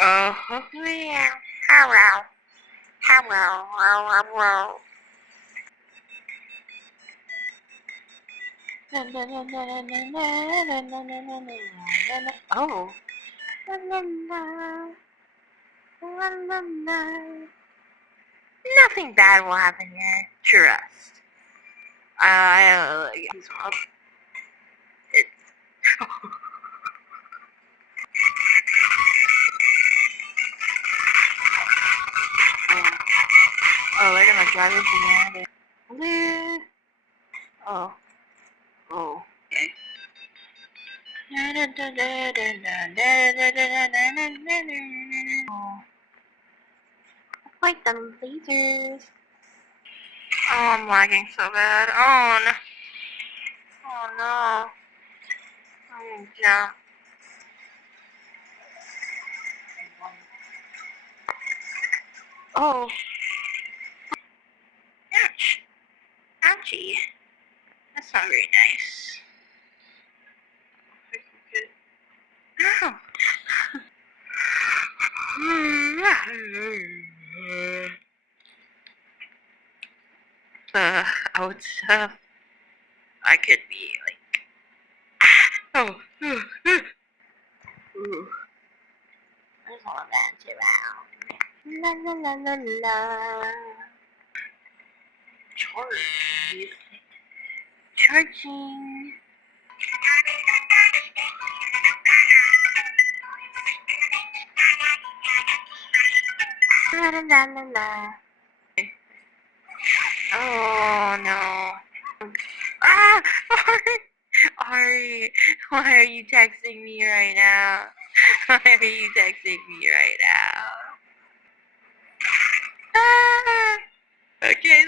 Oh, yeah. Hello. Hello. Hello. Oh. Nothing bad will happen here. Trust. He's up. It's. Oh, they're gonna drive into the end. Oh. Oh. Okay. Oh. Like them lasers. Oh, I'm lagging so bad. Oh no. Oh no. I didn't jump. Oh. Ouch. Ouchie. That's not very nice. Ow. I would I could be like, oh, ooh. There's all of that around. La la la la la. Charge. Charging. La la la la la. Oh no. Ah! Ari, why are you texting me right now? Why are you texting me right now? Ah! Okay.